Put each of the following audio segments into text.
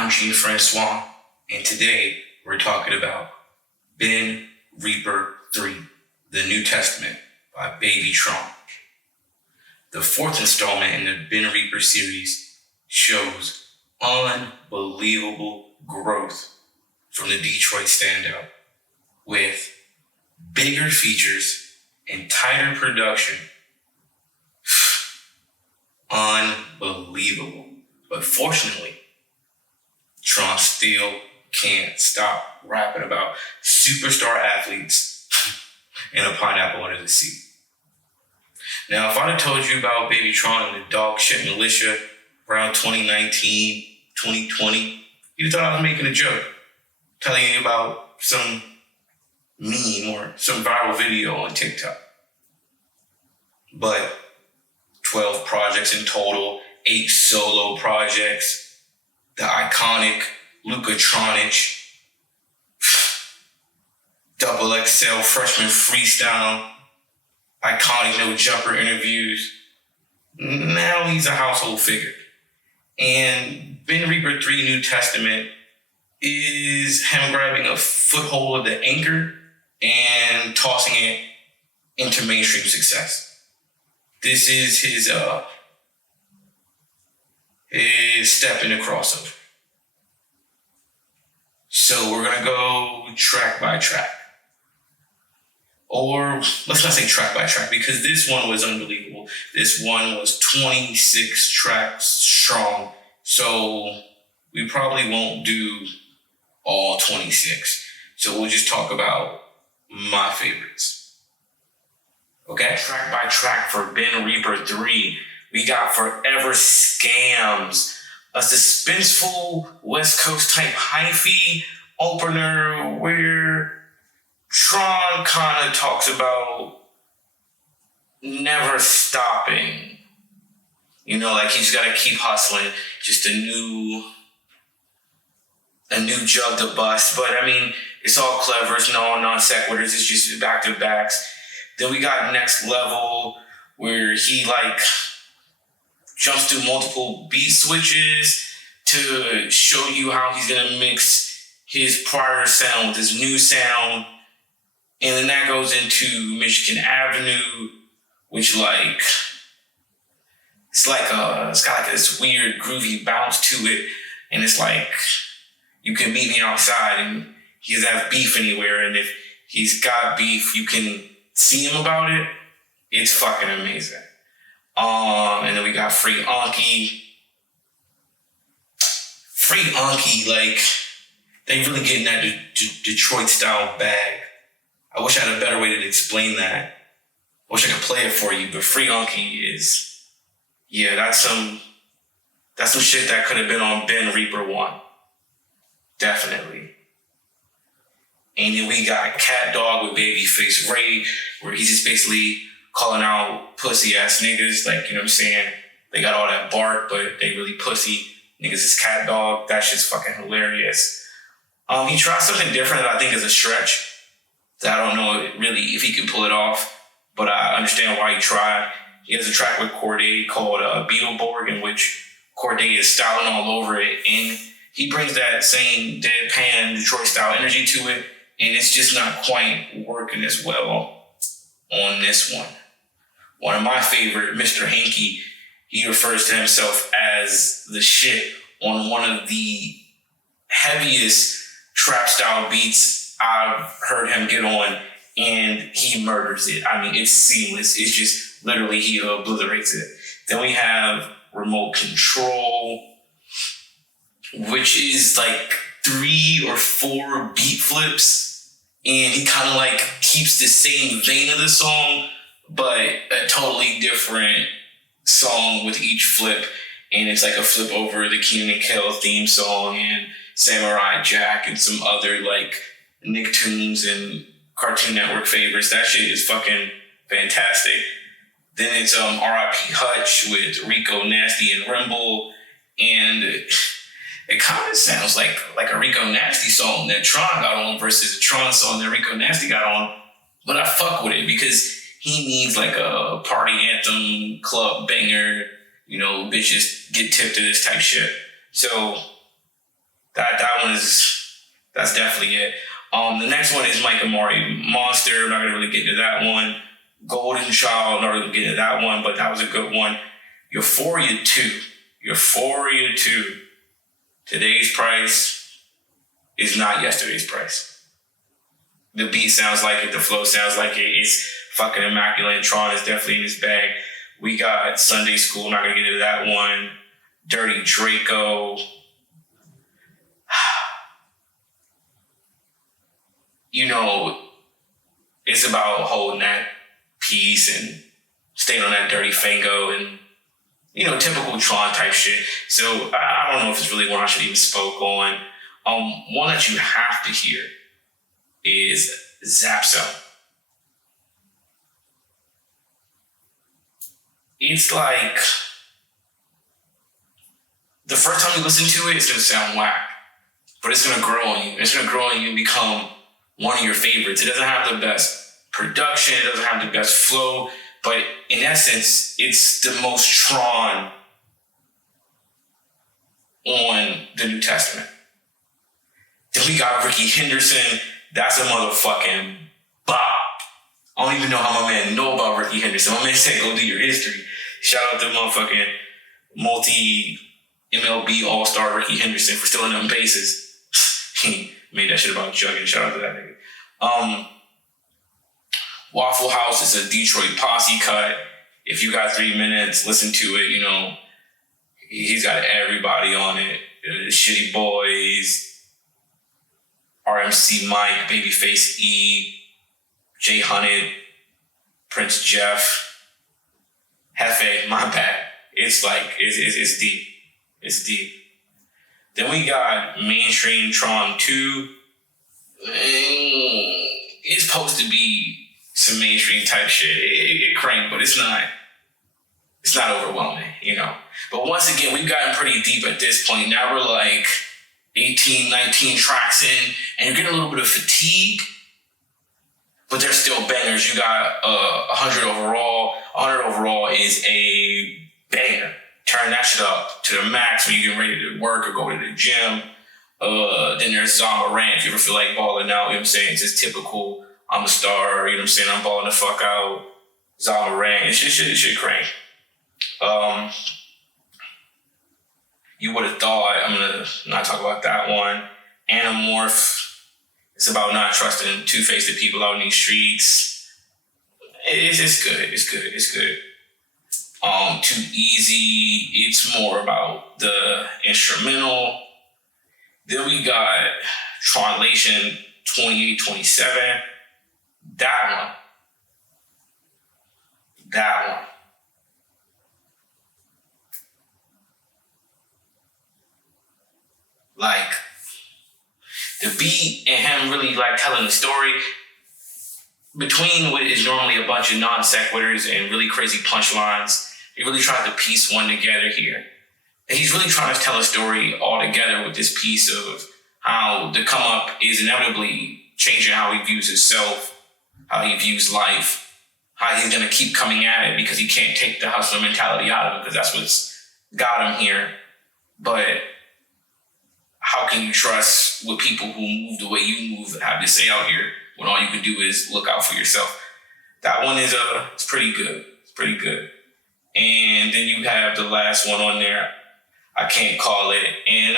I'm Gene Francois, and today we're talking about Ben Reaper 3, the New Testament by Babytron. The fourth installment in the Ben Reaper series shows unbelievable growth from the Detroit standout with bigger features and tighter production. Unbelievable. But fortunately, Tron still can't stop rapping about superstar athletes and a pineapple under the seat. Now, if I'd have told you about Babytron and the dog shit militia around 2019, 2020, you'd have thought I was making a joke, telling you about some meme or some viral video on TikTok. But 12 projects in total, 8 solo projects, the iconic Luka Tronich, double XL freshman freestyle, iconic no jumper interviews. Now he's a household figure. And Ben Reaper 3 New Testament is him grabbing a foothold of the anchor and tossing it into mainstream success. This is his step in the crossover. So we're gonna go track by track. Or let's not say track by track, because this one was unbelievable. This one was 26 tracks strong. So we probably won't do all 26. So we'll just talk about my favorites. Okay? Track by track for Ben Reaper 3, we got Forever Scams, a suspenseful West Coast type hyphy opener where Tron kind of talks about never stopping. You know, like he's got to keep hustling, just a new jug to bust. But I mean, it's all clever. It's no non sequiturs. It's just back to backs. Then we got Next Level, where he like jumps through multiple beat switches to show you how he's gonna mix his prior sound with his new sound. And then that goes into Michigan Avenue, which it's got like this weird groovy bounce to it. And it's like, you can meet me outside, and he doesn't have beef anywhere. And if he's got beef, you can see him about it. It's fucking amazing. And then we got Free Anki. Free Anki, like, they really getting that Detroit style bag. I wish I had a better way to explain that. I wish I could play it for you, but Free Anki is, yeah, that's some shit that could have been on Ben Reaper 1. Definitely. And then we got Cat Dog with Babyface Ray, where he's just basically calling out pussy ass niggas. Like, you know what I'm saying? They got all that bark, but they really pussy. Niggas is Cat Dog. That shit's fucking hilarious. He tried something different that I think is a stretch. That I don't know really if he can pull it off, but I understand why he tried. He has a track with Corday called Beetleborg, in which Corday is styling all over it, and he brings that same deadpan Detroit style energy to it, and it's just not quite working as well on this one. One of my favorite, Mr. Hanky, he refers to himself as the shit on one of the heaviest trap style beats I've heard him get on, and he murders it. I mean, it's seamless. It's just literally he obliterates it. Then we have Remote Control, which is like 3 or 4 beat flips, and he kind of like keeps the same vein of the song, but a totally different song with each flip. And it's like a flip over the Keenan and Kel theme song and Samurai Jack and some other like Nicktoons and Cartoon Network favorites. That shit is fucking fantastic. Then it's R.I.P. Hutch with Rico Nasty and Rimble, and it kind of sounds like a Rico Nasty song that Tron got on versus a Tron song that Rico Nasty got on. But I fuck with it because he needs like a party anthem, club banger, you know, bitches get tipped to this type shit. So That one that's definitely it. The next one is Mike Amari, Monster. I'm not gonna really get into that one. Golden Child, not really gonna get into that one, but that was a good one. Euphoria 2. Euphoria 2. Today's price is not yesterday's price. The beat sounds like it. The flow sounds like it. It's fucking immaculate. Tron is definitely in his bag. We got Sunday School. I'm not going to get into that one. Dirty Draco. You know, it's about holding that peace and staying on that dirty fango and, you know, typical Tron type shit. So I don't know if it's really one I should even spoke on. One that you have to hear is Zapso. It's like, the first time you listen to it, it's going to sound whack, but it's going to grow on you. It's going to grow on you and become one of your favorites. It doesn't have the best production. It doesn't have the best flow, but in essence, it's the most Tron on the New Testament. Then we got Ricky Henderson. That's a motherfucking bop. I don't even know how my man know about Ricky Henderson. My man said, go do your history. Shout out to motherfucking multi-MLB All-Star Ricky Henderson for stealing them bases. He made that shit about jugging. Shout out to that nigga. Waffle House is a Detroit posse cut. If you got 3 minutes, listen to it. You know, he's got everybody on it. Shitty Boys, RMC Mike, Babyface E, Jay Hunted, Prince Jeff, Hefe, my bad. It's like, it's deep. It's deep. Then we got mainstream Tron 2. It's supposed to be some mainstream type shit. It cranked, but it's not overwhelming, you know. But once again, we've gotten pretty deep at this point. Now we're like 18, 19 tracks in, and you're getting a little bit of fatigue, but they're still bangers. You got 100 overall. 100 overall is a banger. Turn that shit up to the max when you're getting ready to work or go to the gym. Then there's Zama Rant. If you ever feel like balling out, you know what I'm saying? It's just typical, I'm a star, you know what I'm saying? I'm balling the fuck out. Zama Rant. It's shit crank. You would have thought, I'm going to not talk about that one. Anamorph. It's about not trusting two-faced people out in these streets. It's good. Too Easy. It's more about the instrumental. Then we got Tronlation 2827. That one. Like, the beat and him really like telling the story between what is normally a bunch of non sequiturs and really crazy punchlines. He really tried to piece one together here. And he's really trying to tell a story all together with this piece of how the come up is inevitably changing how he views himself, how he views life, how he's going to keep coming at it because he can't take the hustler mentality out of him because that's what's got him here. But how can you trust what people who move the way you move have to say out here when all you can do is look out for yourself? That one is it's pretty good. It's pretty good. And then you have the last one on there, I Can't Call It. And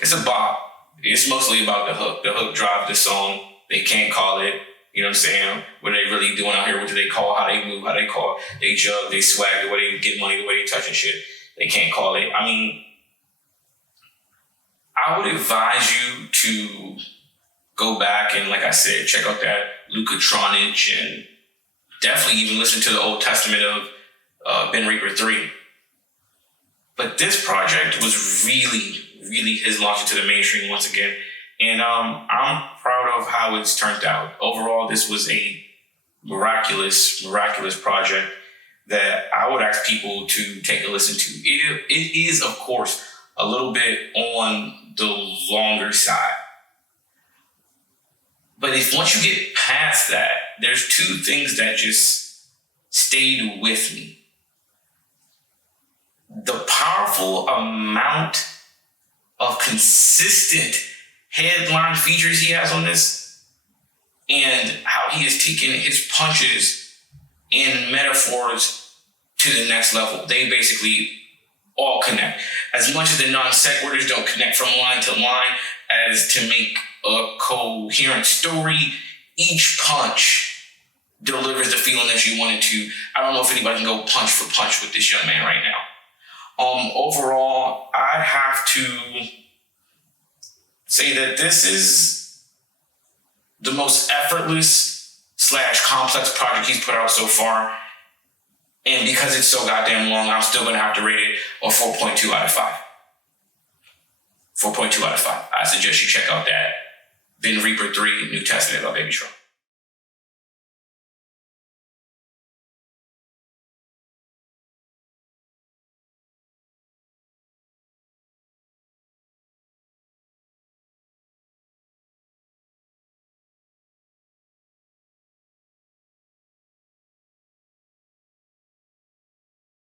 it's a bop. It's mostly about the hook. The hook drives the song. They can't call it. You know what I'm saying? What are they really doing out here? What do they call? How they move? How they call? They jug, they swag, the way they get money, the way they touch and shit. They can't call it. I mean, I would advise you to go back and, like I said, check out that Lucatronage and definitely even listen to the Old Testament of Ben Reaper 3. But this project was really his launch into the mainstream once again. And I'm proud of how it's turned out. Overall, this was a miraculous project that I would ask people to take a listen to. It is, of course, a little bit on the longer side. But if once you get past that, there's two things that just stayed with me. The powerful amount of consistent headline features he has on this, and how he has taken his punches and metaphors to the next level. They basically all connect. As much as the non sequiturs don't connect from line to line as to make a coherent story, each punch delivers the feeling that you want it to. I don't know if anybody can go punch for punch with this young man right now. Overall, I'd have to say that this is the most effortless / complex project he's put out so far. And because it's so goddamn long, I'm still going to have to rate it a 4.2 out of 5. 4.2 out of 5. I suggest you check out that Ben Reaper 3 New Testament by Babytron.